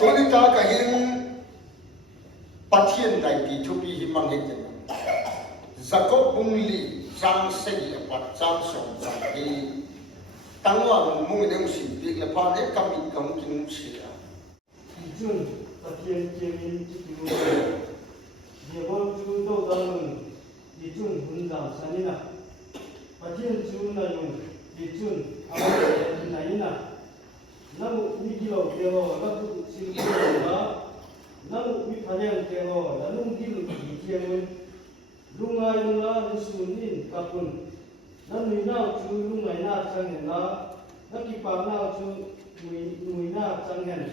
tôi đi ta cái hình bắt hiện đại bị thu bị hi mang hết Jacob bung li sang xây bắt sang sống sang đi tăng vào mùng năm sinh bị là pha đấy cầm bị cầm kinh sĩ à Jun bắt hiện trên chịu địa phương chú đâu đang đi Jun hun giảm sani na bắt hiện Jun na yung đi Jun awal na ina nang mi kilo kilo nang sing kilo nang mi panjang kilo nang kilo kiamun lungai lunga nusunin kapun nang nina chu lungai na changen na nang kipang na chu nui na changen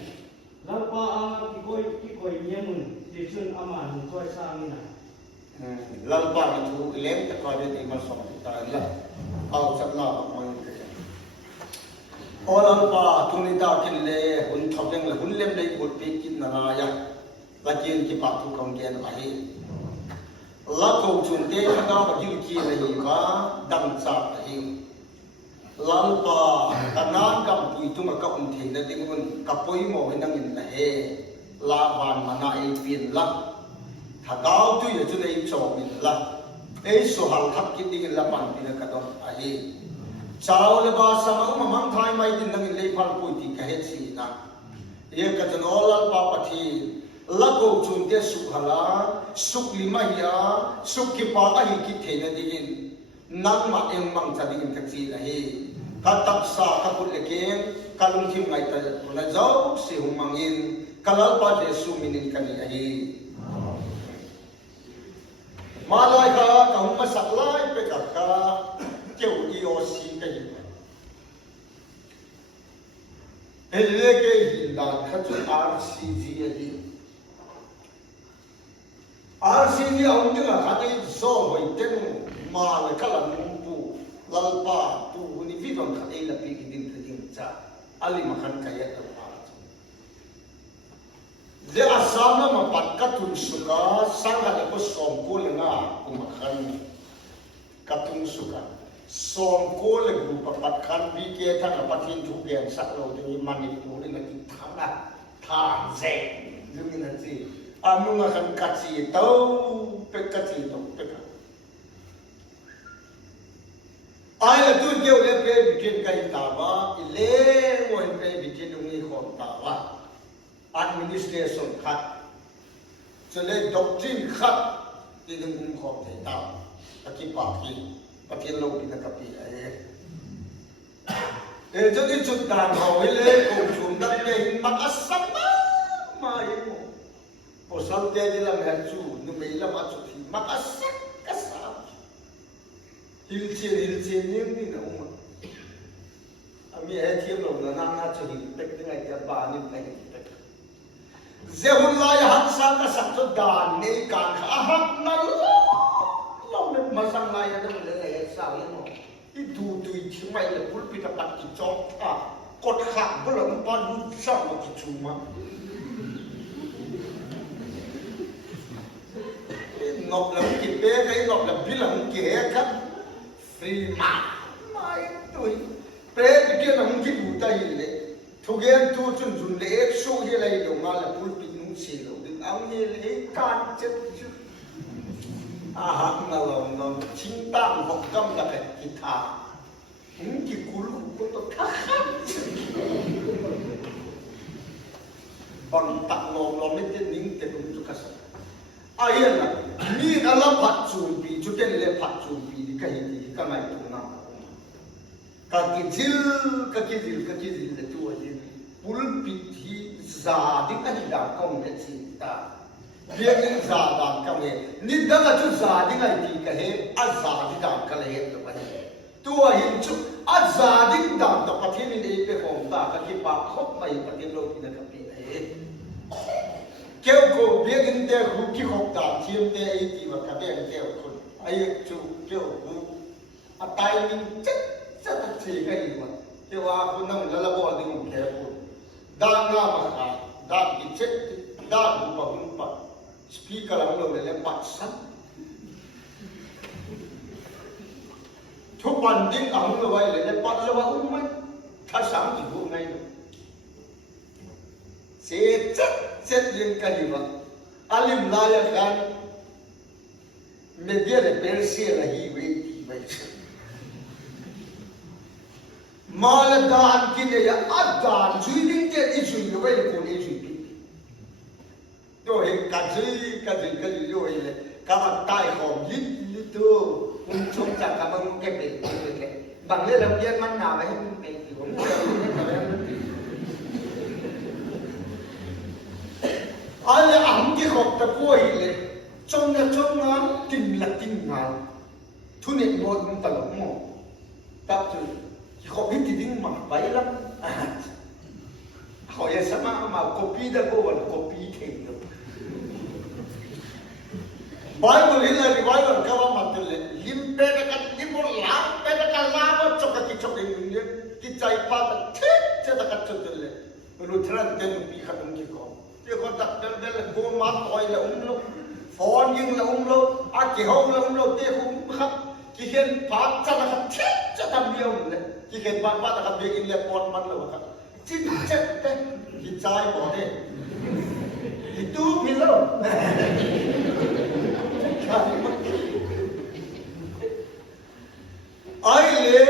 nang pa ang kikoi nyemun disun aman koi sangina lalpa itu lem tak ada di masa kita lah kau sakla mai orang pa tunita kille hun thapeng la hun lem lei bot pe kin na ya la kin ki pa tu kong gen a hi la ko chun te khada ba gil ki la hi ba dam sa hi lal pa kanan kam pui tu ma ka um the na ding un ka poi mo nang in la he la ban mana e pin la tha dau tu ye chu nei cho min la ei so hal thap ki ding la pan pin ka don a hi Chào ba sama mang thai mai din nang lei phal pui ti ka het si na ye ka jan olal pa pathi la ko chun te su khala suk lima ya suk ki pa a hi ki thena dingin nang ma eng mang cha dingin ka chi la hi ka tak sa ka kul leken kalung thim ngai ta na zau si hum mangin kalal pa de su minin ka ni hi malai ka hum ma saklai pe ka kêu EOC cái gì vậy? Hele cái hiện đại khá chú RCG gì? RCG ông chứ là khá cái do hồi tên mà là khá là nông bù lalpa tu ni vi vang khá đây là bị cái đinh cái đinh cha ali mà khăn cái gì đó để asam nó mà bắt cắt thun suka sang cái có sòng cô là ngà cũng mà khăn cắt thun suka som ko le gu pat khan bi ke thang a pathin thu gen sak lo de mani tu le ki thang a tha ze lumi na chi anu nga khan ka chi to pe ka chi to pe ka ai la tu ke le pe bi ken kai ta ba ile mo en pe bi ken ngi khom ta ba administration khat chale doctrine khat ti ngi khom te ta ki pa ki pathian lo pin ka pi ai cho đi chụp đàn hỏi lên cùng chụp đàn cái mặt asam mà ấy mo bộ sao thế đi làm hết chú nhưng mấy làm ăn chụp thì mặt asam cái sao hil chia nhưng đi nào mà ami ấy thiêm lòng là năng cho hil bek tiếng ai cái bà nên cái bek zehun lai han sa ka sak cho đàn này càng khá hắc na lòng được mà sang lai đó mình lấy sao ấy mo ít tu tùy chỉ mày là bút bị tập chỉ cho cột hạng có là một con bút sao mà chỉ chú mà ngọc là một cái bé cái ngọc là biết là một cái khác free mà mày tuổi bé cái kia là một cái bút tay này thu gen tu chun chun lệ số cái này đồ mà là bút bị nung xì rồi đừng áo như lệ can chết chứ hạng là lòng chính tam học tâm là cái thà chỉ cú lúc có tôi thắc bằng tặng lòng mấy tên nín tên đúng cho cả sao ai là mi là làm phát chuẩn bị cho cái này phát chuẩn bị thì cái gì cái này cũng nằm cái gì là chua gì bul bị thì già thì cái gì đã không biết gì ta việc những già đã không nghe nín đó là chút già thì cái gì cái hết già thì đã cái này hết rồi vậy tua hin chu aza ding dam ta pathin ni pe khom ta ka ki pa khop mai pathin lo ki na ka pi ai keu ko be in te khu ki khop ta thiem te ai ti wa ka be te ko ai chu keu bu a tai min chet chet ta thi ga ni ma ke wa ku nam la la bo ding ke ku da nga ma ka da ki chet da bu pa hun pa speaker ang lo le pa san chụp bản tin ống là vậy để bắt là vào không mấy thà sáng chỉ vụ ngay rồi sẽ chết liên cái gì vậy alim lai kan media là Persia là hi vậy mà là đàn kia này đàn suy tính cái ý suy như vậy là còn ý suy rồi cái gì rồi các bạn tai hòm lít thưa cũng chống trả các bạn cái bệnh này bằng lấy làm gì mang nào vậy bệnh thì cũng ai là ẩm cái hộp ta coi lệ trong ngắn tìm ngàn thu nhập một cũng tận một tập từ hộp ít thì tính mặc váy lắm hỏi là sao mà copy đã có vẫn copy thêm được Bible là Bible các bạn mặt lên lim pe cái lim một lá pe cái lá một chọc cái trái phát chết chết cái chốt lên rồi thằng đen bị khát ông kia con cái con đặt đen là gôn mát toy là lúc phone nhưng là lúc cái hông là lúc cái cũng khát cái hiện phát chắc là chết chết thằng biêu này cái hiện phát phát thằng biêu in là con mắt là khát chết chết đấy cái trái bỏ đi cái tu mi lâu ai lệ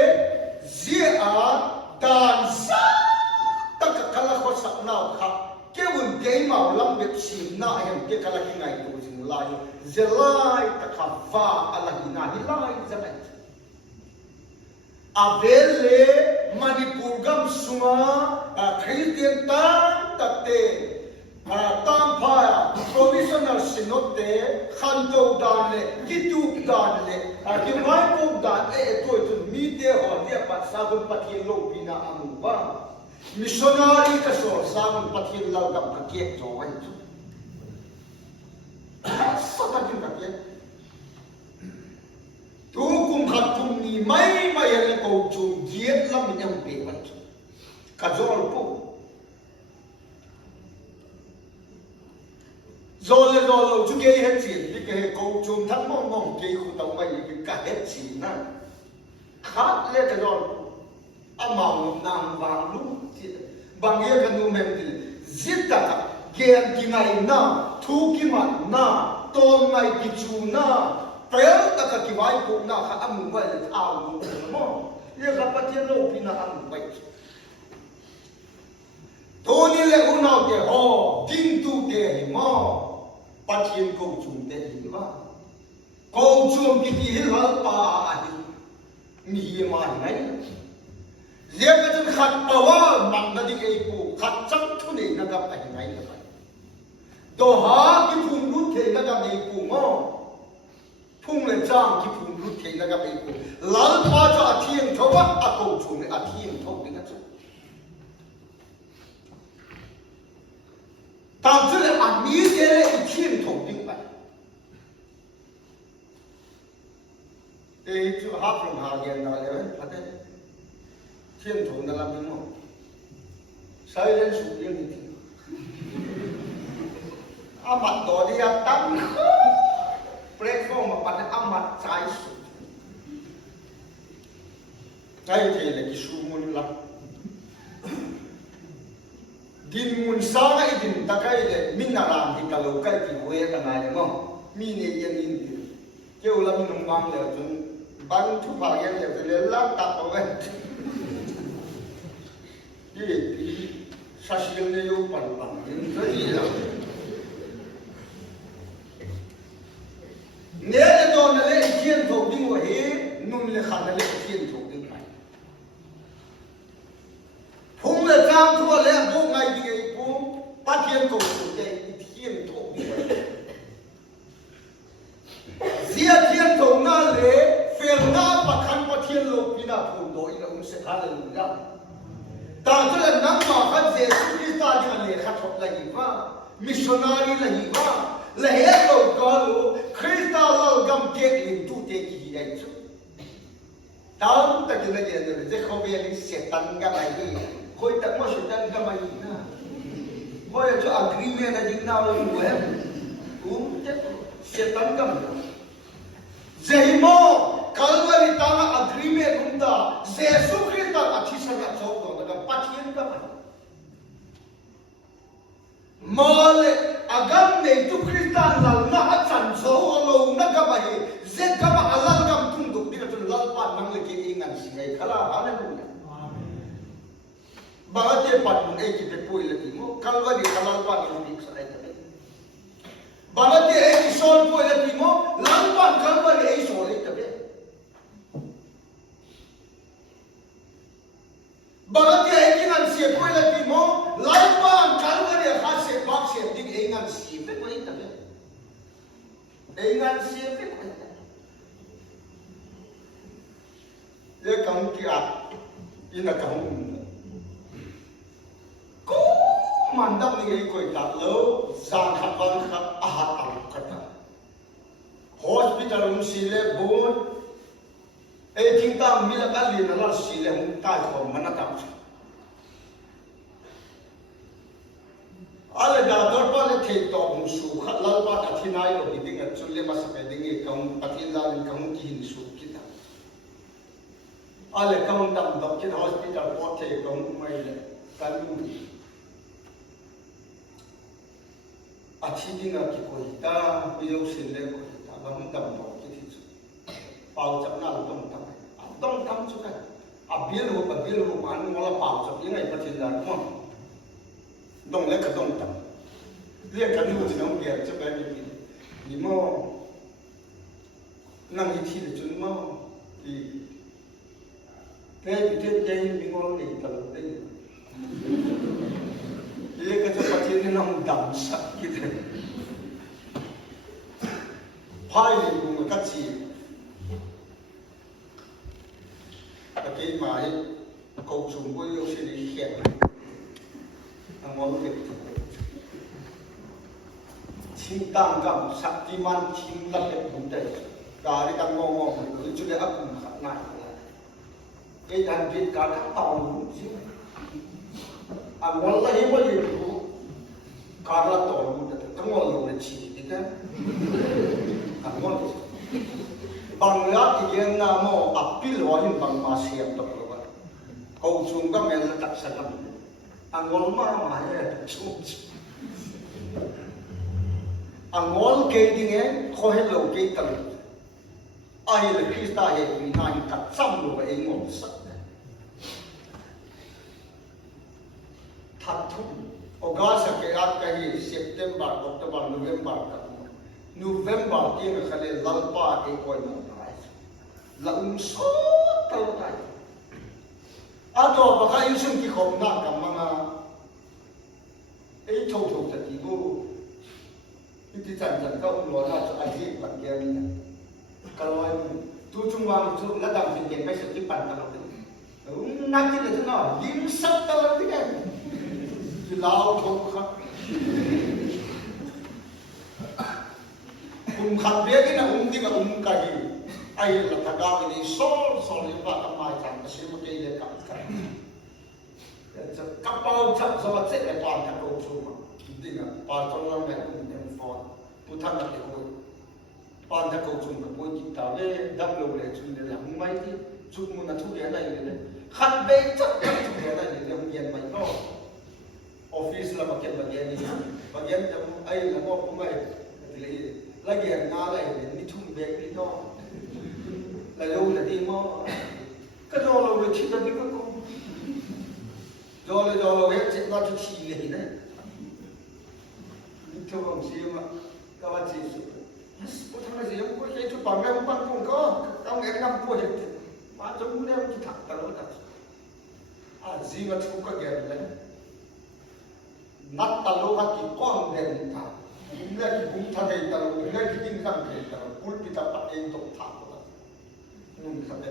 dễ đàn sa tất cả các loại khó sắc nào khác cái vấn đề màu lâm biệt xìm na em cái các loại ngày tu sinh lai dễ lai tất cả va Allah ina hilai dễ lai avele Manipur gam sunga Christian tan tatte tam phaya provisional sinote khanto dan le kitu dan le ki mai ko dan toi tu mi te ho dia pat sabun pathin lo pina amu ba missionary ka so sabun pathin lo gam ka ke to wai tu sa ta tin ka ke tu kum khat kum ni mai le ko chu giet lam mi nyam pe wat ka zol pu rồi chú kia hết chuyện cái câu chuyện thắng mong kia khu tàu mày cái cả hết chuyện nè khác lên cái rồi màu nam vàng lúc bằng cái cái núm em thì giết cả ghen cái ngày na thu cái mặt na tôm ngày cái chú na phải tất cả cái vai cũng na khác ăn vậy là thao luôn mà cái cái bắt thiên lô pin là ăn vậy thôi đi lại hôm nào cái ho kinh tu cái mà bắt thiên câu chuyện thế gì mà câu chuyện cái gì hết pa mi mà này giờ cái chuyện khát bao mang ra đi cái cụ khát chắc thu này nó gặp cái này là vậy đồ ha cái phun nút thế nó gặp cái cụ mà phun lên trang cái phun nút thế nó gặp cái cụ lal pa cho thiên thâu á câu chuyện này thiên thâu cái gì当这个理解一天同明白，就哈from下言那了，他的天同的那边么，谁人属于你听？阿mặt多的呀，当platform mà bắt阿mặt trái số, cái gì là cái số môn lắm. Din mun sa nga idin takay le min naram di kalokay ki huya ka nga mo mi ne yan indi kêu là mình nung mang le chun ban thu pa yan le la ta to ga di sasiel ne yo pan din ri la ne le do na le kien tho ding wa he nun le khan le kien tho ding pai phung le chang thua le bo ngai di cái phung ta thiên cầu chủ đề thiên thổ zia thiên thổ na le phèn na pa khan pa thiên lo pina phun doi la un se hallelujah ta cho là nang ma khat je su ta di le khat thot la hi wa missionary la hi wa le he lo ka lo Christa lo gam ke in tu te ki dai chu tao ta ki na je je kho be li setan ga mai hi khoi tak mo setan ga mai na khoi cho agreement na ding na lo yu em cũng chết setan ga je mo Calvary ta na agreement cũng ta Jesus Christ ta athi sa ga chok do ga pathian ga mai mole agam nei tu kristan lal na achan so lo na ga ba he ze ga ba alal gam tung du bi tu lal pa nang le ki ingan si ai khala hallelujah ba te pat mun ei ki te poi le ti mo kalwa di alal pa ni bi sa ai ta ba te ei ki sol poi le ti mo lal pa kalwa di ei sol le ta be Bagat ya ini ngan siapa pun lagi mo, laipan kalau dia khas sebab siapa ding ingan siapa pun itu ya, ingan siapa pun itu. Dia kamu kira ini kamu, kau mandang ni kau tak lo, sangat banyak ahad kata. Hospital sile bon. Tinggal mila kali nalar sile muntah kau mana tahu. Ale dah dorpale thei to musu khalal ba athinai lo bidinga chulle masa pedingi kaum patilal kaum kihin su kita. Ale kaum dam kin hospital pote kaum mai le kalu. Athidinga ki ko hita biyo sile ko hita bam dam to ki thi. Pau chap na lo tong tam chu ka. Abil ho man ngola pau chap ingai patilal mo. Dong le ka dong tam lia kan lu chi dong ge cha ba ni mo nang hi thi le chun mo ki pe bi te je ni ngol ni ta lo te lia ka cha pa chi ni nang dam sa ki te phai ni ku ka chi ka ke mai ko sum ko yo si ni hian ang ngol ke Sintang gam saktiman cinglat yang budai dari kang ngomong itu dia aku nak dan dia kata tahu sih wallahi mo itu karla tahu tengok lo reci kita angol bangla yang namo apil wahim bang masih atau apa kau sungguh meletak salam angol mah ya angol ke dinge khohe lo ke tal ai le krista he ni nai ka sam lo ba engol sa thathu august ke at ka hi september october november ka november ke khale lalpa ke koi na ai la so tal tai ado ba ka yusum ki khom na ka mga ei thau thau ta ti go itu jangan kau nolak so aji bagian ini. Kalau tu cuma tu ladang tinggi pasal kipan kalau tu, nanti itu no, limsat kalau tu kan, lau thok kan, khabir ni nak kaji, air letakkan ini sol ini pak macam masih mungkin dia kan. Kapal cap sama cek lepas tak kau cuma, tidak pasal orang yang Putan nak ikut, pada kau cuma kau kita le, dah lo le cuma le, mai ti cuma nak tu dia nak le, kan becak kan tu dia nak le, bagian mai no, office lah bagian ni, bagian jam air lah kau pun lagi yang ngala ni tu beg ni no, lalu nanti mo, kalau lo le cerita ni kau, jauh le cerita tu sih le ni, itu orang siapa? Kawan Yesus, putar aja yang pun itu bangga pun kau yang nak pun itu, macam mana yang kita tahu tak? Jiwa cukup kegiatan, nak tahu lagi kau yang tak, ini lagi bungta dari tahu, ini lagi tinggal dari tahu, pun kita pakai untuk tahu, mungkin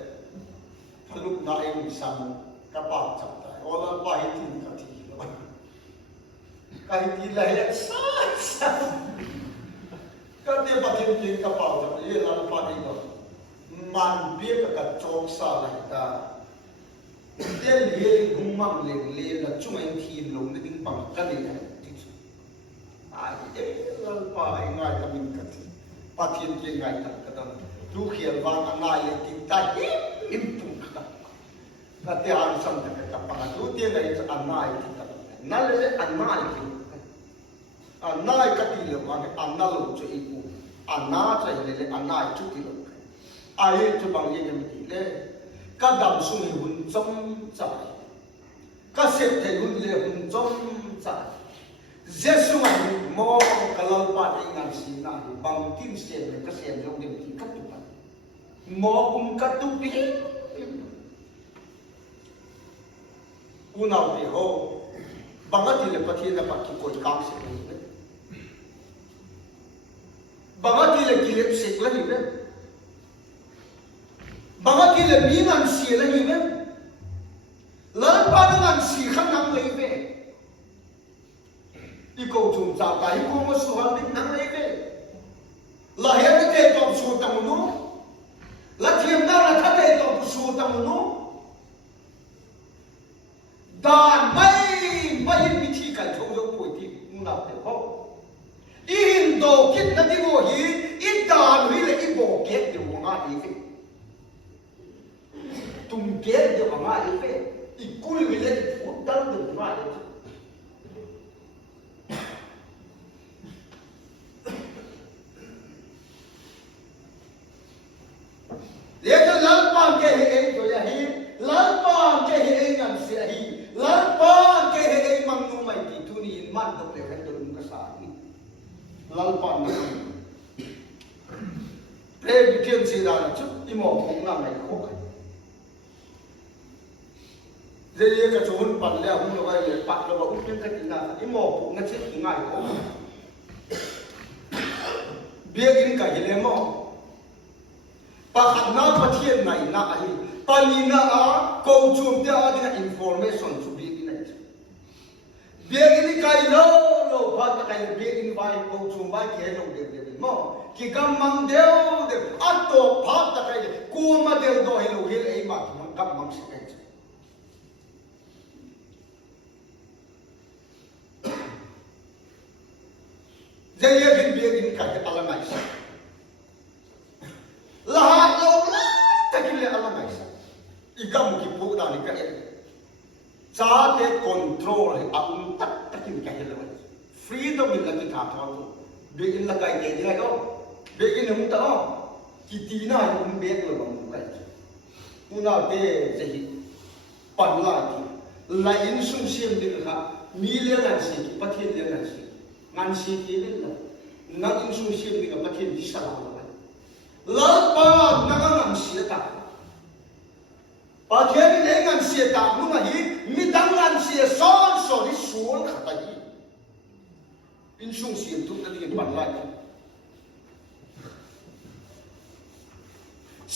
kalau nak yang bisa kapal capai, orang baik tinggal di, kahitilah yang sah. Kan dia pakai king kapal tu, ia lalu pakai tu, manbir kat cok salah kita. Dia lihat gumam lihat cuma yang tin long ni timpang kan dia. Dia lalu pakai ngai kami kat, pakai king ngai tak kata. Tu kian bang ngai kita himpun kata. Kata hari sampai kata pangat tu dia ngai ngai kita. Nalle ngai kita. nai ka ti le ma anna lo chu iku anna chai le anna chu ti lo ai chu bang ye nem ti le ka dam sung hun chom chai ka se the hun le hun chom chai jesu ma mo kalal pa ti ngan si na bang kim se le ka se lo nem ti ka tu pa mo ka tu pi unau ti ho bangati le pathian na pakki koi kam se ni be bangati le kilep sek la ni be bangati le mi ngan si la ni be la pa ngan si khan nang le be i ko chung cha ka i ko mo su han dik nang le be la he te to su tang nu la thiam na la tha te to su tang nu dan mai mai mi thi kan thong yo poi ti na te ho in do kit na ti go hi i dan hui le i bo get de wo nga i fe tum get de wo nga i fe i kul wi le fu dan de nga i fe le to lal pa ke he to ya hi lal pa ke he ngam se hi lal pa ke he mang nu mai ti tu ni man to le kan to ka sa ni lal pa na pre bi tiam se da chu i mo khong na mai ko ka je ye ka chon pan le hu lo ai le pat lo ba u ken ka ti na i mo pu na che ki ngai ko bia in ka hi le mo pa khat na pathian nai na ai panina a ko chum te a dina information chu bi ni nai begini kai lo pha ta kai begini vai ko chum vai ke lo de mo ki gam mang deu de atto pha ta kai ku ma deu do hi lo hi ei ma ki gam mang se kai jaya bin begini kai ala nai sa la lo la ta ki le ala nai sa igam ki pu da ni ka e cha te control a tak takin ka hele wa freedom in la ki tha tho to be in la kai ke ni ko be in hum ta ki ti na hum be lo bang kai una te jehi panla ki la in sum sim din kha mi le ngan si ki pathin le ngan si ngan si ki le la na in sum sim din ka pathin di sa la pa na ngan si ta pathian ni ngan si ta nu ma hi mi dang ngan si son so di suol khata hi in sung si tu ta di pan lai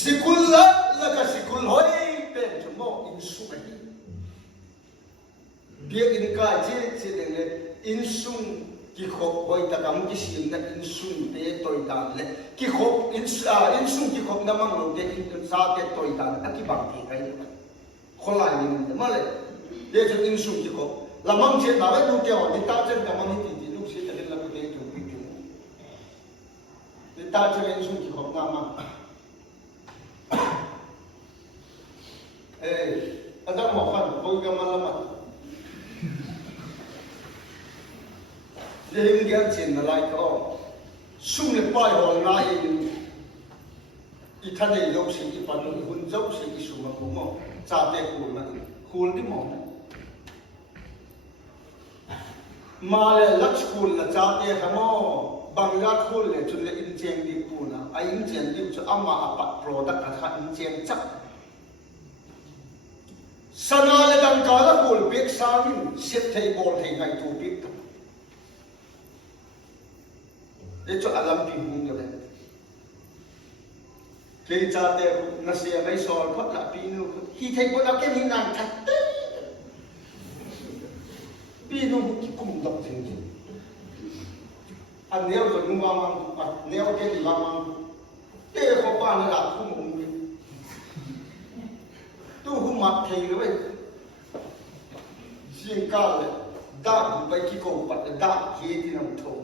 sikul la ka sikul hoi pe mo in sung hi bia in ka che deng le in sung ki khop hoi ta kam ki sim na in sung te toi dan le ki khop in sung ki khop na mang lo de in sa te toi dan ta ki bang ti kai kholai ni ma le ye chu in sung ki khop la mang che na le tu ke ho ni ta chen ka mang ti ti lu se ta la ku de tu pi tu ni ta chen in sung ki khop na ma adam mo khan ko ga ma la ma le hing gyang chen na lai ko sung le pai ho na in i tha de lo se ki pan nu hun zau se ki sung ma ko mo cha te ku ma khul di mo ma le lach khul la cha te ha mo bang la khul le chun le in cheng di pu na ai in cheng di chu ama apat product ka kha in cheng chak sana le dang ka la khul pek sa min set thei bol thei ngai tu pik le chu alam pi hung le ke cha te na se mai sol phot la pi nu hi thei bo la ke ni nan that pi nu ki kum dok thing ji an neo zo nu ma mang neo ke ni ma mang te ko pa na la kum um ni tu hu mat thei le we sin ka le da bai ki ko pat da ke ti nam tho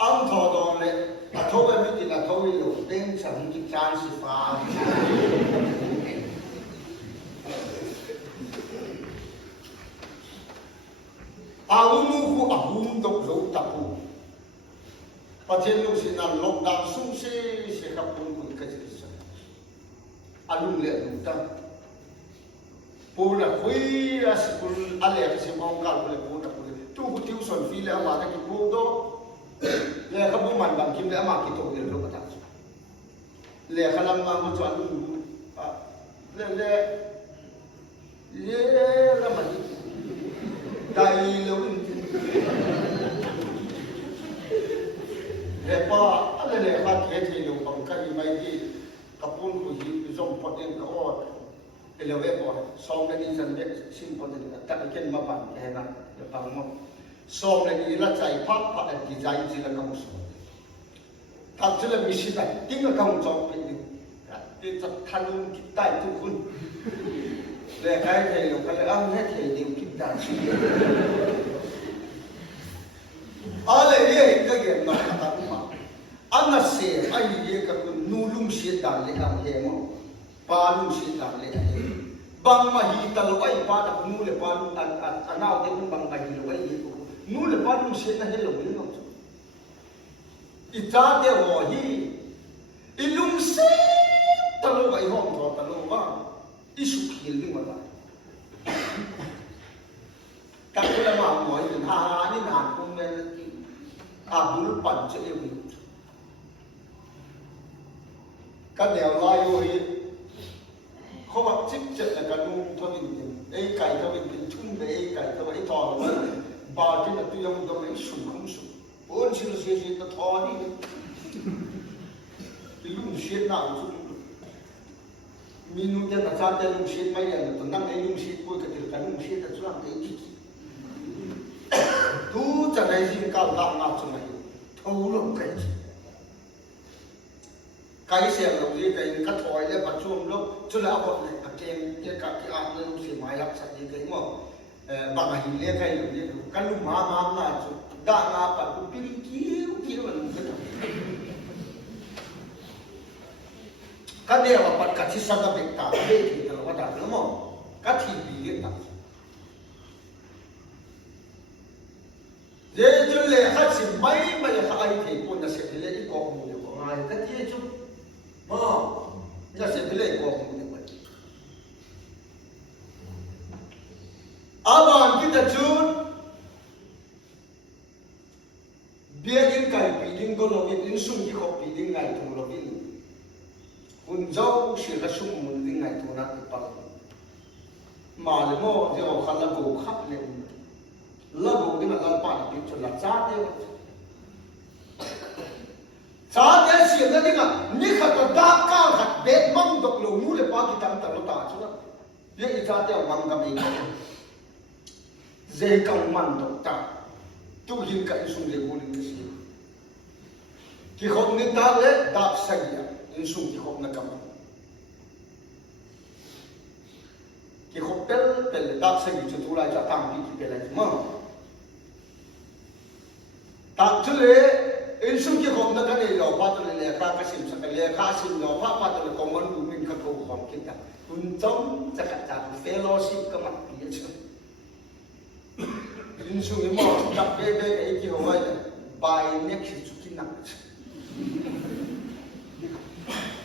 ông thọ đòn này là thôi em biết là thôi đầu tiên sản xuất trang sư phạm anu hu ahum dok zo tapu pathen lu sin an lockdown sung se kapun ku ka chi alung le lu ta puna khui askul ale se mong kal le puna tu ku tuition fee le ama ta ki pu do le ka bu man bang kim le ama ki to le lo ka ta le khalam ma mo chuan lu le la ma ni dai lo le pa ale le ka ke thi lo bang ka ni mai ki kapun ku hi zom poten ka o ele we po som le ni san de sin poten ta ken ma ban he na le pa mo som le ni la chai phap pha design ji la ka mo so ta chile mi shi ta ting ka mo chok pe ni ti cha thanun ki tai tu kun le kai the lo ka le am he the ni ki ta chi ale ye ka ge ma ta ma ana se ai ye ka kun nu lum shi ta le ka he mo pa lum shi ta le bang ma hi ta lo ai pa ta nu le pa lu anao te kun bang ka hi lo ai ye ko nu le pa lum shi na he lo ni no ita de ho hi ilum se ta lo ai hom to ta lo ba isu khil ni ma ba ka kula ma mo ni ha ni na kun me abul pan che e wi ka deo la yo hi kho ba chik che la ka nu tho bin tin ei kai tho bin tin chung de ei kai tho ai tho lo ba ti na tu yong do mai su khum su on si lo si ta tho ni ti lu shi na su minu te na cha te lu shi mai ya to nang ei lu shi ko ka ti ka lu shi ta chu ang ei ki tu cha nai sin ka la na chu mai tho lo kai cái xe lồng gì cái cắt thỏi lên bắt chuông lúc cho là bọn này các em cái các cái ăn lên thì máy lắp sạch gì cái mà bằng hình lên cái lồng gì cái lúc má là chú đã ngã bắt cũng kêu mà nó cái điều mà bắt cái chiếc xe bị tạt bể thì nó có tạt đúng không cái thì bị điện tạt thế cho nên khách sĩ mấy mà là ai thì cũng là sẽ lấy cái cọc mù của ai cái gì chứ ya se pele ko mo ni kwai aban kita chun biagin kai piling ko lovin in sum ki ko piling ngai tu lovin un zau shi la sum mun ding ngai tu na ti pa ma le mo je o khala ko khap le la go ding la pa ni chu la cha te cha te si na ding ni kha ko da ka khat bet mang dok lo mu le pa ki tam ta lo ta chu na ye I cha te mang ka mi ze ka man dok ta tu hin ka sum le ko ni si ki khot ni ta le da sa ya in sum ki khot na ka ma ki khot pel da sa gi chu tu la cha tam ki pe la ma ta chu le in sum ki khom na ka le lo pa to le ka ka sim sa ka le ka sim lo pa to le common du min ka ko khom ki ta kun chom cha ka cha fellowship ka ma pi chu in sum ni mo ta be ai ki ho ai bai ne ki chu ki na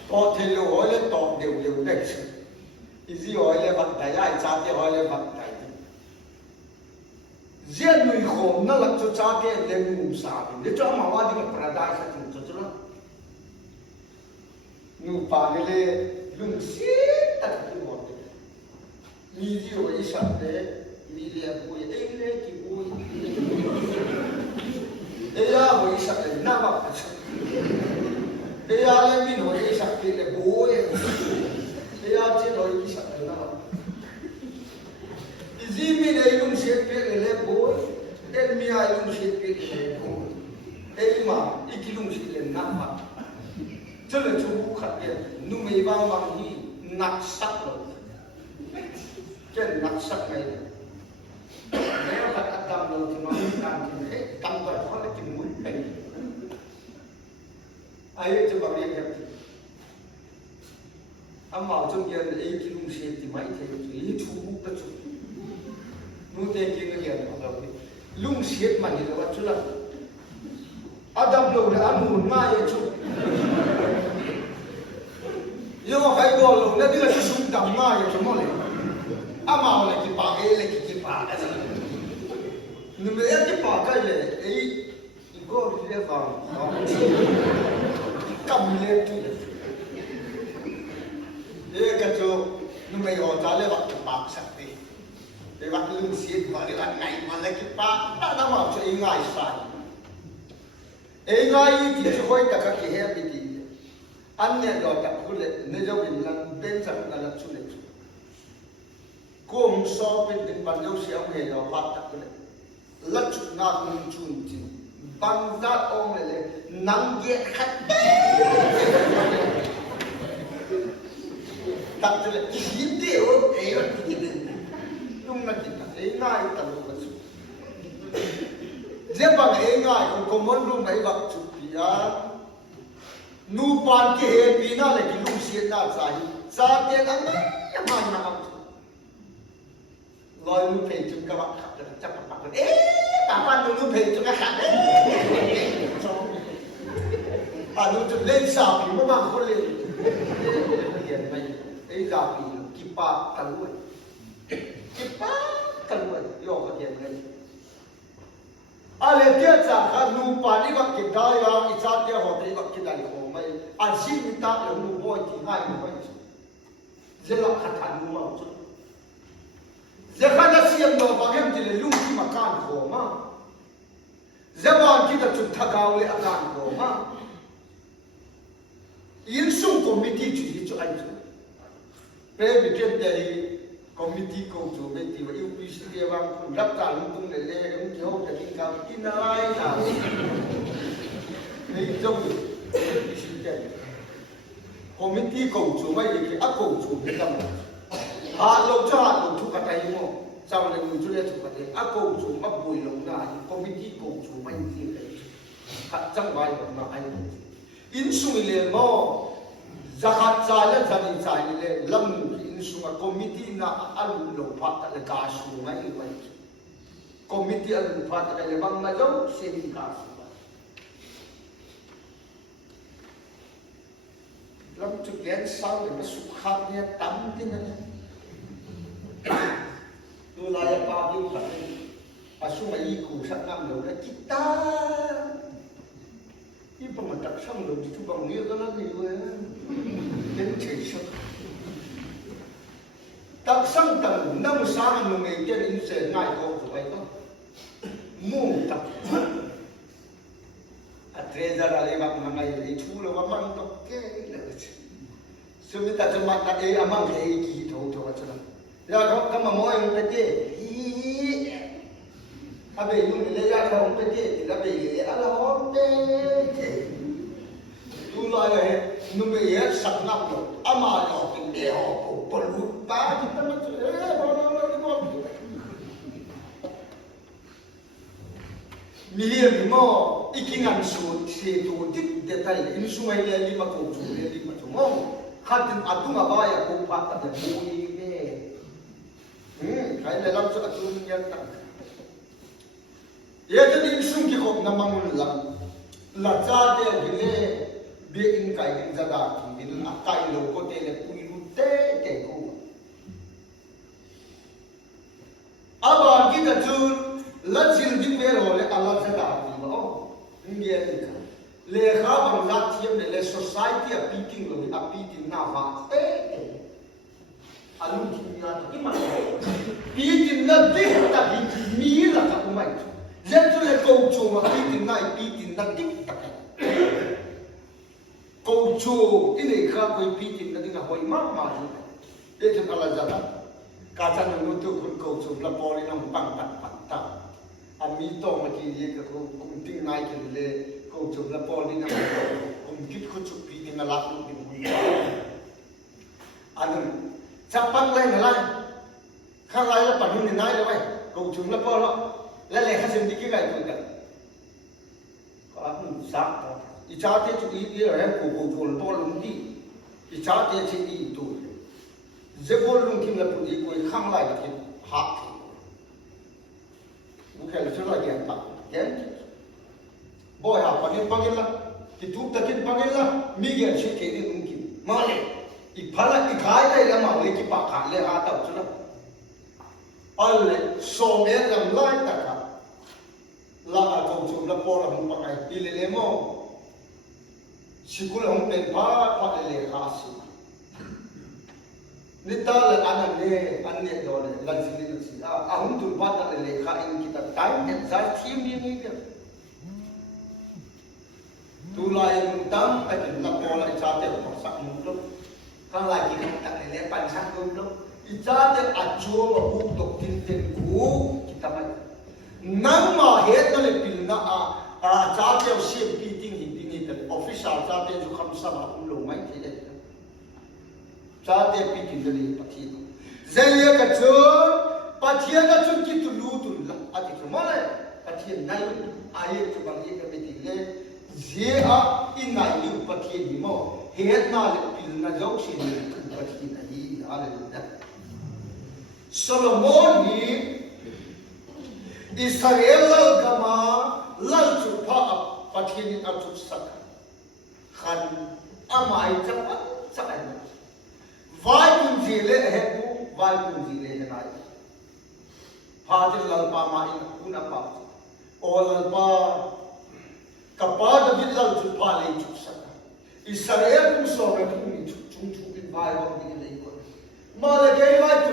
to the lo ho le to de de chu izi ho le ba ta ya cha te ho le ba ta zian nui khom na lak chu cha ke le nu sa bi le cha ma wa di paradise sa chu chu na nu pa le lung si ta ki mo de mi di o I sa de mi le bu e le ki bu e ya o I sa le na ba pa e ya le mi no I sa ke le bu e ya che no I sa le na ba Zimi ne yung shape ke le boy, el mi ay yung shape ke le boy, el ma ikilung sile na ma. Chale chubu khat ke nu me bang bang hi nak sak lo, ken nak sak mai. Nếu khat adam lo thì nó làm thì hết tâm toàn khó là chừng mũi bèn. Ai cho bảo biết được. Am bảo trong kia là ikilung shape thì mấy thế thì chubu ta chubu. Nu te ki ga ya ma ga lung siết mà nhìn là chú là Adam lâu là ăn hồn mai chú nhưng mà phải gọi lâu là đi là sung đầm mai chú mà lên amao là cái bà nhưng mà cái bà cái này ấy có cái vàng cầm lên chú cái chỗ nhưng mà họ trả lời bạc bạc sạch đi để bác lưng xiết và để bác ngày mà lấy cái bác đã nằm ở chỗ ngay sai ngay thì chú hỏi tất cả cái hệ bị gì anh này đó tập huấn luyện nếu giáo viên làm bên trong là chú luyện cũng so bên bên ban giáo sư ông hệ đó phát tập huấn luyện lật chút na cũng chun chi ban ra ông này nắng ghét khách tập huấn luyện chỉ điều ấy là cái gì đúng là cái ngay tầm một chút, giờ bằng ngay còn có món luôn mấy vật chút bia, nu pan cái hệ bia na lại cái lung xiên na sai tiền ăn nhắm mà nào, rồi nu phải chúng các bạn khắp được chắc các bạn bà pan nu phải chúng các bạn nu chúng lên sao thì mới mang con lên, hiện nay ấy sao thì kipa tận luôn. Kita kan yo kajian kan. Ale dia cakap lupa ni waktu kita yang icat dia hotel waktu kita di rumah. Asyik minta yang lupa tinggal di rumah. Jelas kata rumah tu. Jangan siap do bagian jadi lumpi makan rumah. Zaman kita cuma kau le akan rumah. Insung komiti tu aja. Bikin dari committee ko to beti wa UPC ke bang lap ta lung le le ung ki ho ta kin ka kin nai na nei jong UPC ke committee ko to mai ki a ko to ni kam ha lo cha lo thu ka tai mo sau này người chú lệ chủ cái a ko to ma bui lo na committee ko to mai ki ke ka chang bai ma ai in sung le mo zakat jalan jadi jalan lam insuma komiti na alun lo pat le kasu mai mai komiti alun pat le bang majau sing kasu lam tu gen sau le sukhat nya tam tin na tu la ya pa bi khat asu mai ku sak nam lo la kita i pamatak sang lo tu bang ni ka na ni we đến chế sức tập sang tầng năm sáng người nghề trên in sẽ ngài có của vậy đó muôn tập tre ra là bác mà ngày để chú là bác mang tóc cái là sự người ta cho mặt là ấy mang cái gì thôi thôi cho nó ra đó mà mỗi người ta chế à bây giờ người ta ra không ta chế thì là bây giờ ăn là hôm đấy tu nói là nung bây giờ sắp ngập rồi, ama nó kinh tế họ cũng bận rộn ba thì nó miliar mo ikingan suit si tu tip detail in sungai le lima ko tu le lima tu mo khatin atunga baya ko pat ta bui ne kai le lam chu atun yan ta ye ta din sung ki ko namang lam la cha de gile be in kai in jada ki din akai lo ko te le pui lu te ke ko aba ki ta chu la jil din me ro le ala jada ki ba o nge ti le kha bang la thiam le society a piking lo a piking na va alu ki ya ki ma piking na de ta ki mi la ka ko mai je tu le ko chu ma piking na tik ta câu chu ini kha koi pitin na dinga hoi ma ma de tu ala jata ka cha no tu kun câu chu la poli na pang pat ta ami to ma ki ye ka ko kum ting nai ki le câu chu la poli na kum kit ko chu pi na la tu din hui anu chapang lai na lai kha lai la pa ni nai le bai câu chu la polo la le kha sim di ki kai tu ka ko sa ichate chu i re ko ko jol to lung di ichate chi i tu je bol lung kim la pu i ko khang lai ki ha bukan sudah dia tak kan boy apa panggil lah kita takin panggil lah miguel sih kini mungkin malah ipala ikai dah yang mau lagi pakai le atau sudah alle somer yang lain tak lah atau sudah pola hum pakai pilih lemo sekolah hum penpa pakai le kasih Nital ane dole lansili nasi. Ahum tu bata le lekha in kita time and zai team ni ke. Tu lai mutam aje la pola ichate pasak mulo. Kan lagi kita le pansak mulo. Ichate ajo ba bu dok tin tin ku kita mai. Nang ma het na le pilna a chate ship meeting hindi ni official chate jo kham sama ulo mai the Chate pikin dari pathian. Zaya kacun, pathian kacun kita lutul lah. Ati kemana? Pathian nayu ayat tu bagi kami tinggal. Zia inayu pathian ni mo. Head na lepil na jauh sini pathian ni. Haleluya. Solomon ni Israel gama lal cupa pathian ni acut sak. Kan amai cepat cepat. Vai kunjile hebu, vai kunjile henai. Hadir lalpa main kuna pa. O lalpa kapada bilal jupa le juksaka. Israel kum sobe kumi chung vai wam dile iko. Mala kei vai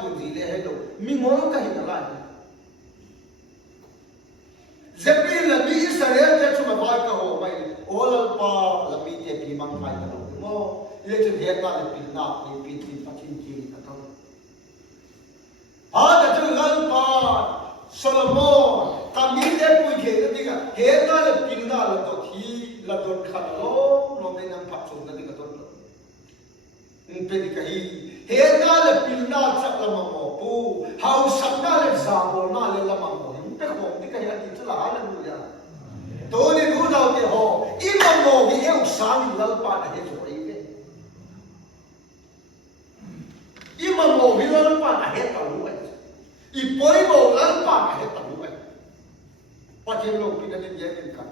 kunjile hedo. Mingol ka hinalai. Zebil nabi Israel le chuma vai ka ho mai. O lalpa lami te pimang mai ka mo. Ia tu dia tak lebih nak lebih pathin kiri atau. Ada tu lalpa Solomon kami dia pun kita tiga. Dia lebih nak lato thi lato kalau lo menang patsun nanti katon. Impedi kahi. Dia lebih nak sak lama mopu. Hau sakna le zabor na le lama mo. Impedi kau tiga yang itu lah ada dulu ya. Toni dulu dah dia ho. Imam mo dia usang lalpa dah itu. Imam mau bilang apa? Ahet tahu aja. Ipoi mau lalpa ahet tahu aja. Pakai lo kita ni dia ni kan.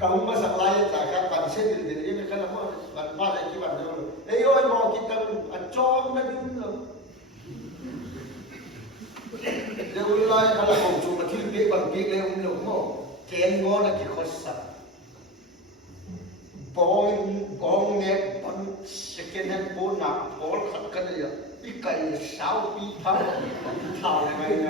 Kamu masak lain tak kan? Pansel di dia ni kan apa? Lalpa lagi mana dulu? Yo mau kita acong na dulu. Dia ulai kalau kau cuma tilbe bangkit le mo. Ken mo na kikosa. Boy gong ne pan second hand bo na bol khat dia. Ikai sao pi thao thao ngay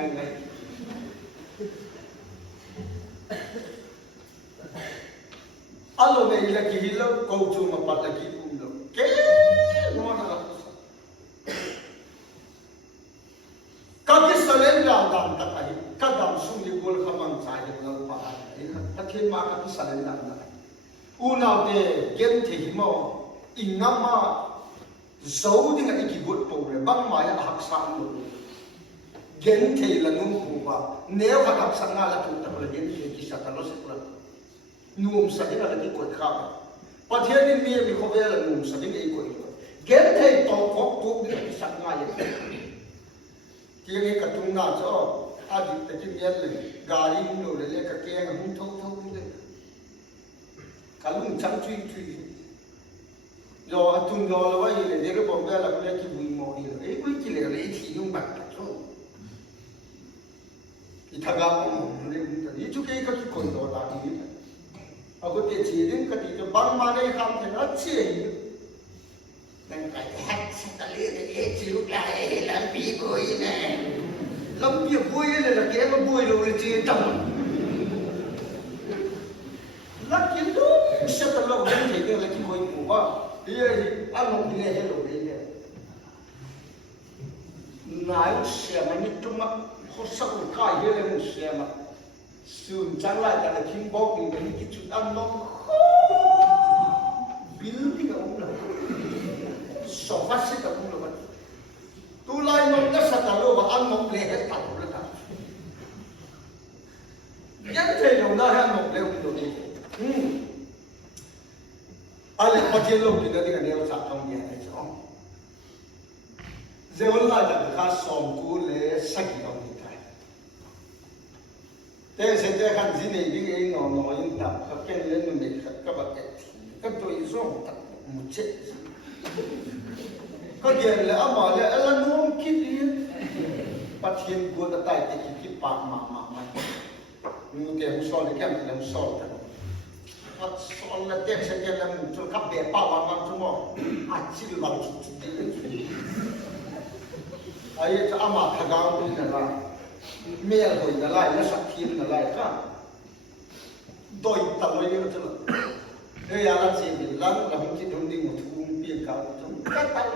alo này là kỳ lâu câu chuyện mà bắt là kỳ cũng được kế ngon là các cái sở lên là đam tất ấy các đam sung đi qua không bằng trái được lâu phải các thiên ma các cái sở lên đam tất u nào để kiến thì mà in năm mà dấu đi ngay cái bút bầu rồi băng mai học sang luôn gen thì là nung khua nếu học học sang là tụt tập là gen thì chỉ sát nó sẽ là nung sát là cái cột khác bắt hiện đi miếng thì không phải là nung sát cái cột gen thì to có tụt đi cái sát ngay cái cái tung na cho à thì cái miếng này gari nó lấy cái kia không thâu đấy cái lung chăm truy rồi tung rồi là vậy là để cái bóng ra là cái gì bùi mò đi rồi ấy chỉ là lấy thì nhung bạc thôi thì thằng nào cũng nên cái chú cái con đó là gì à cái tiền chỉ đến cái gì cho băng mà đây không thì nó chỉ nên cái hát cái lấy chịu lại làm bị bùi này làm bị bùi là cái bùi rồi chỉ trồng lắc kiến đúng sẽ tao lâu đến thì cái là cái bùi mù quá thì anh không nghe hết rồi đấy nãy xe mà nhích trong mắt khó sắc một cái gì là một xe mà sườn trắng lại là khi bóc thì cái chút ăn nó biến thì không được sọ phát sinh không được tu lai nó đã sát tao và ăn mắm lê hết tao rồi ta nhất thế đâu na ăn mắm lê không được anh bắt chuyện lâu thì nó đi cái điều sát trong nhà này chứ giờ hôm nay là khá sòng cú lệ sắc gì đâu như thế thế sẽ thế khăn gì này đi cái nó yên tâm các cái lên nó mình các bạn các tôi xong thật một chết có gì là mà là nuông kít đi bắt hiện của ta tại thì kít bạc mà nhưng cái hú soi cái cái hú soi thật bắt soi là tiếc sẽ cái là một chỗ cặp bè bao mà chúng nó chỉ vào chút đi ai cho ama thagao đi là mẹ hồi là lại nó sắp thiên là lại cả đôi tàu ấy nó chứ đây là gì mình lắng là không chỉ đun đi một thùng bia cao chúng cắt tay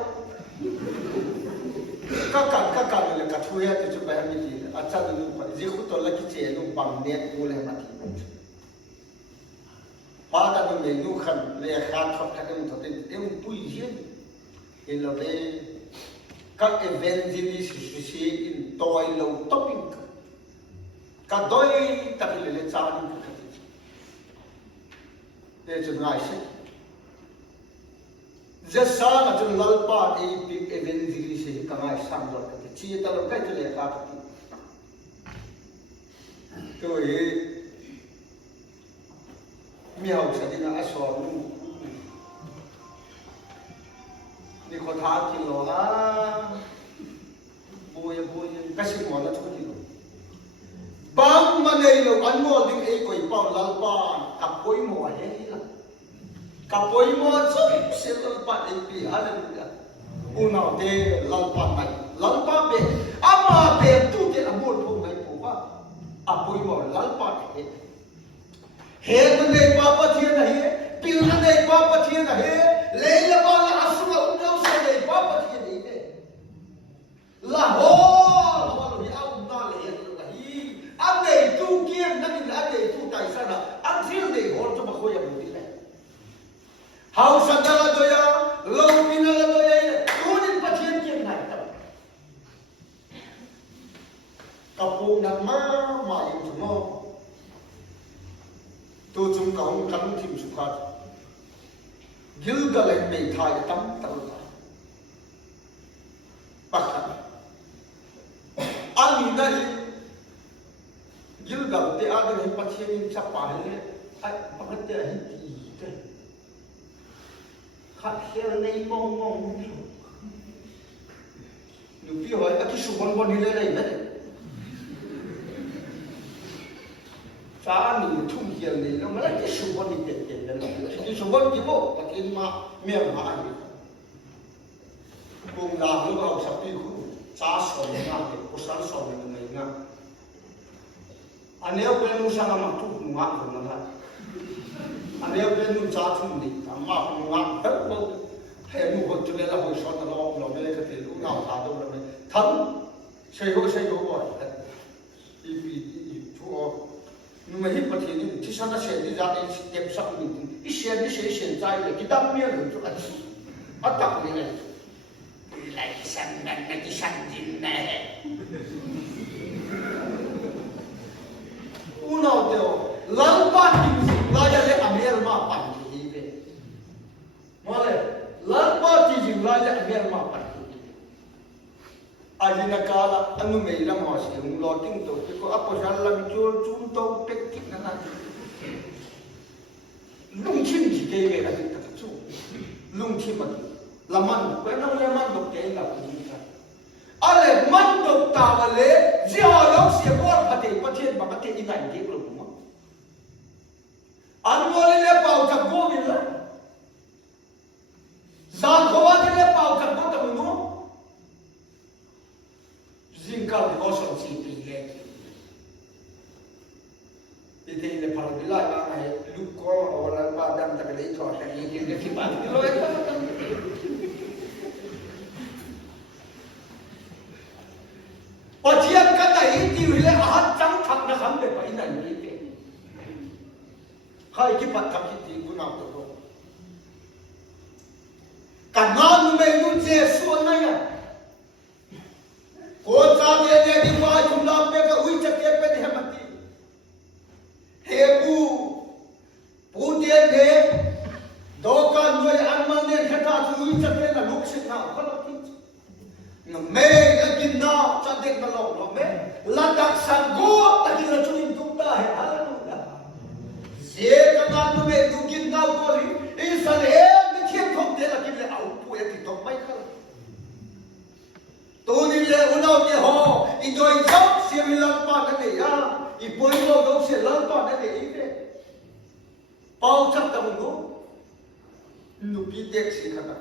các cẳng là cắt thuê thì chúng ta mình đi à cha nó phải gì cũng tôi là cái chế nó bằng nét của lên mặt thì hóa ra nó mình nu khăn về khát khát cái nó thật em tui gì thì là về các evangelist sẽ in tôi lâu topping cả đôi tất cả les cha đi để cho ngài sẽ rất sáng là chúng lalpa đi evangelist sẽ cả ngài sang rồi cái chia ta lâu cái cho les khác tôi miao sẽ đi là asor luôn đi có thang thì lo á bôi cái gì mà nó thôi đi bang mà này lo anh mua đi ấy coi bao lalpa cặp bôi mua hết là cặp bôi mua chút sẽ lalpa ấy bị hallelujah uno de lalpa be ama be tu ke amor po mai po ba apoi mo lalpa ke he to ne papa thia na he pil na ne papa thia na he le la ba la asuma undau se ne papa thia ni ne la ho lo ni au na le he la hi an ne tu kien na ni an ne tu tai sana an thil ne ho to ba ko ya bu ni hau sadala do ya lo min la do ya tu ni pa thien kien nai ta kapu na ma yu mo tu chúng cầu cắn thìm sụp khát Gilgal lên bề thái tắm tàu ta bạc anh đây Gilgal te ada ni pathian ni chapa hele ai pakat te hi ti te khat hel nei mong nu pi hoi aki subon bon hi le le phá mình thung hiền này nó mới là cái số con đi tiền là cái số con chỉ bộ và cái mà miệng hại cùng làm nó vào sắp đi cũng cha soi nga cái cô sáng soi này nga anh em bên mua sang mà thu ngã rồi là anh em bên mua cha thu đi mà ngã hết bao hay mua con chơi là hồi sáng là nó mới cái tiền lúc nào thả đâu là mình thấm xây hồ gọi đi chúa nhưng mà hít bật thì chỉ sao nó sẽ đi ra đây đẹp sắc mình ít xe đi sẽ hiện tại là cái đam mê rồi cho anh bắt tập này lại sang cái sang gì này uno teo lalpa tim laya le amer ma pan ki ve mole lalpa ti jing laya amer ma pan ajina kala anu mei la ma si un lo ting to ko aposal la mi chul chum to pek tik na lung chin ki ke ge la ta chu lung chi ma laman ko na le man dok ke la ku ka ale man dok ta wa le ji ho lo si ko phate pathian ba pathe in nai ke lo ma an mo le pau ka ko mi la za ko wa le pau ka ko ta mo Zingkal di kosong si pile. Itu ini kalau bila orang luko orang padam tak ada itu akan ini dia kipas. Kalau itu Pacian kata ini bila ahat cang tak nak ambil painan ini. Hai kipas tak kita guna tu. Kanan mengun sesuatu naya. Kau cakap dia di bawah jumlah mereka ui cakap apa dia mati. Hebu, putih dia, dokan jual amal dia kata ui cakap na luksit na kalau kita. Ngamai agin na cadet na long, ngamai ladak sanggup tadi na cunin tukta se lan to na de ite pau chap ta mu nu pi tek si khata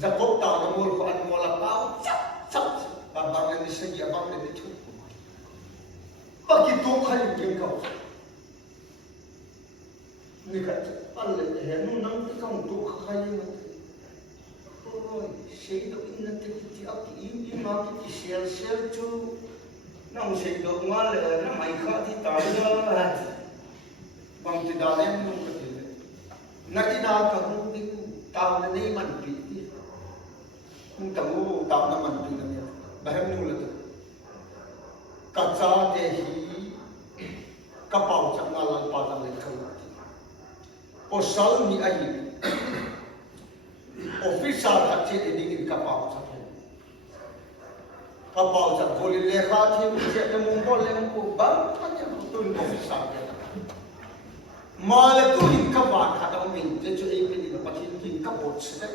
Jacob ta na mol ko an mola pau chap chap ba ba ni se ya ba ni chu ba ki to khali king ka ni ka alle he nu nang ti ka to khali na oi sei do in na te ti a ki in ma ki sel chu nang sei do nga le na mai kha ti ta na bang ti da lem nu ka ti na ina ka hu ti ta na nei man pi ti hu ta mu ta na man pi na ya ba hem nu le ka cha te hi ka pau cha na la pa ta le kha o sal ni ai official hat che ding in ka pau cha ka pau cha ko le kha thi mu che te mu ko le mu ba ka che tun official ke ma le tu in ka ba kha ta min je chu ei pe ni pa thin kin ka bot se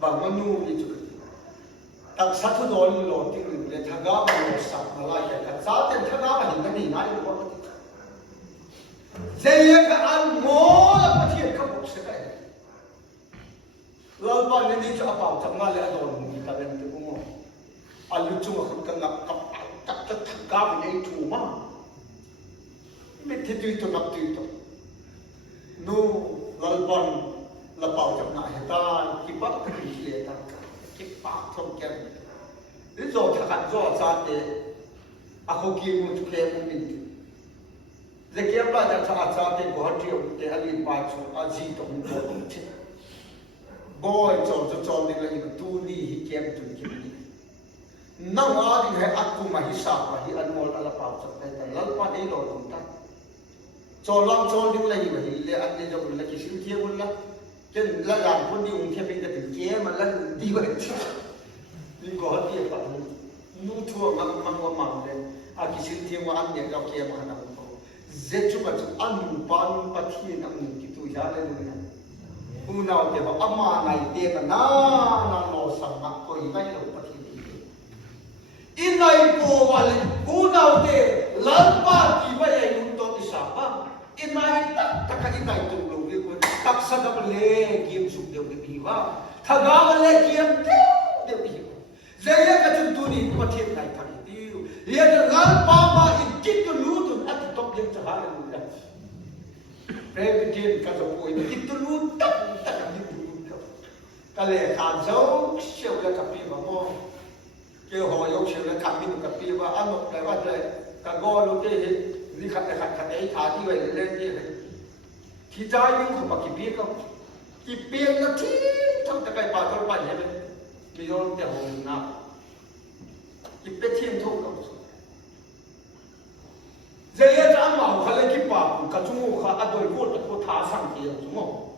ba ma nu ni chu tak sa thu do ni lo ti le thaga ba lo sa ma la ya ka sa te thaga ba hin ka ni na ni ko je ka an mo la pa thin ka bot se ka lalpa ni ni chu apau chak nga le adon ni ka len te mo alu chu ma khut ka ngap kap tak thaga ba nei thu ma me the tu to nap tu to no lalpan la pau chak na he ta ki pa ka ni le ta ki pa thom kem ni zo tha kan zo sa te a ho ki mu tu le mu min je ke pa ja tha sa te go ti o te ali pa chu a ji to mu to che boy cho ni le ni tu ni hi kem tu ki ni na wa ding he aku ma hi sa pa hi an mol ala pau chak ta lalpa ni lo tum ta cho long cho ding la hi hi le an ne jo la ki sim kia bul la ken la la ko ni un ke pe ka tin ke ma la di ba ni ko ha ti pa nu thu ma le a ki sim thi ma an ne ka ke ma na ko ze chu ba chu an pa nu pa thi na mu ki tu ya le ni u na te ba ama nai te ka na no sa ma ko i mai lo pa thi in nai ko wa le u na te lan pa ki ba ye nu to ti sa pa inai tak ka inai tu lo ge ko tak sa da le game su de bi wa thaga le game de bi ze ye ka tu tu ni ko the nai ka ti ye de lan pa ba in kit tu lu tu at top le cha ha le lu da pre game ka zo ko in kit tu lu tak tak ni lu ka le ka zo sheu le ka pi ba mo ke ho yo sheu le ka pi ka pi ba an no le wa le ka go lu te ni khát ấy thả đi vậy lên như vậy thì trái những không mà kịp biết nó chỉ trong cái bà tôi bà nhé mình用点红拿kịp biết thiên thu không giờ giờ ăn vào khai lên kịp bà cũng cả chúng khai ăn đôi cô thả sang tiền đúng không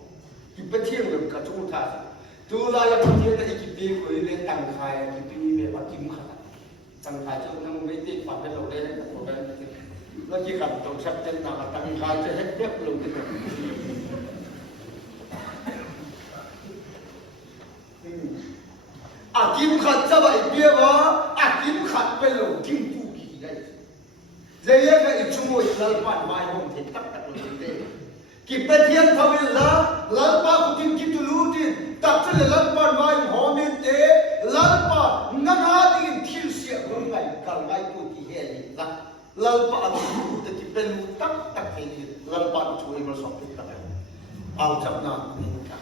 kịp biết thiên rồi cả chúng thả từ là ya thiên là kịp biết rồi lên tăng khai kịp biết về bắt kim khát tăng khai cho nó mới tiền phạt cái đầu đây là của bên nó chỉ cần tổ sắp chân nào tăng khai cho hết biết luôn à kim khát cho vậy bia vợ à kim khát bây giờ kim phu kỳ đây giờ cái ít chung một lần bạn mai hôm thì tắc luôn đấy kịp bên thiên thâu lên lần ba của kim kim tu lú tin tắc cho lần bạn mai hôm nên thế lần ba ngăn hát in thiêu xịa hôm ngày cả ngày của kỳ hè là lalpa at te ki pelu tak tak ni lalpa chui ma sok tak au chap na ni ka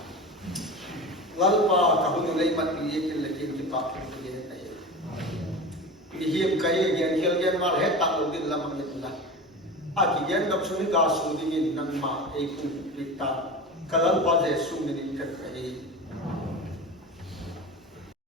lalpa ka hu lei mat pi ye le ki pa ki ye tai ni him kai gen hel gen mar he ta lo din lam ni la a ki gen gap suni ga su ding in nan ma e ku pi ta kalan pa je su ni ka kai